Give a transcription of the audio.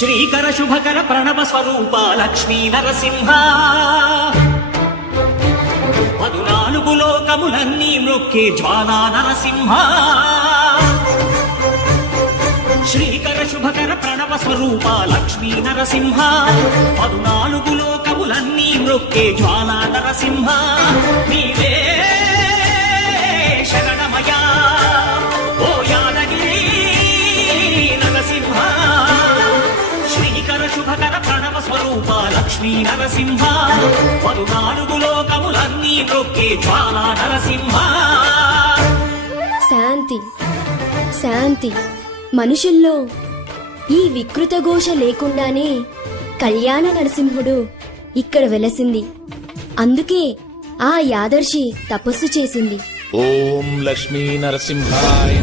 శ్రీకర శుభకర ప్రణవ స్వరూప లక్ష్మీ నరసింహ 14 లోకములన్నీ మ్రొక్కే జ్వాలా నరసింహ శ్రీకర శుభకర ప్రణవ స్వరూప లక్ష్మీ నరసింహ 14 లోకములన్నీ మ్రొక్కే జ్వాలా నరసింహ నీవే శరణమయా ఓ యాదగిరి నరసింహ శ్రీకర శుభకర ప్రణవ స్వరూప లక్ష్మీ నరసింహ 14 లోకములన్నీ మ్రొక్కే జ్వాలా నరసింహ. శాంతి శాంతి. మనుషుల్లో ఈ వికృత ఘోష లేకుండానే కళ్యాణ నరసింహుడు ఇక్కడ వెలసింది. అందుకే ఆ యాదర్శి తపస్సు చేసింది. ఓం లక్ష్మీ నరసింహాయ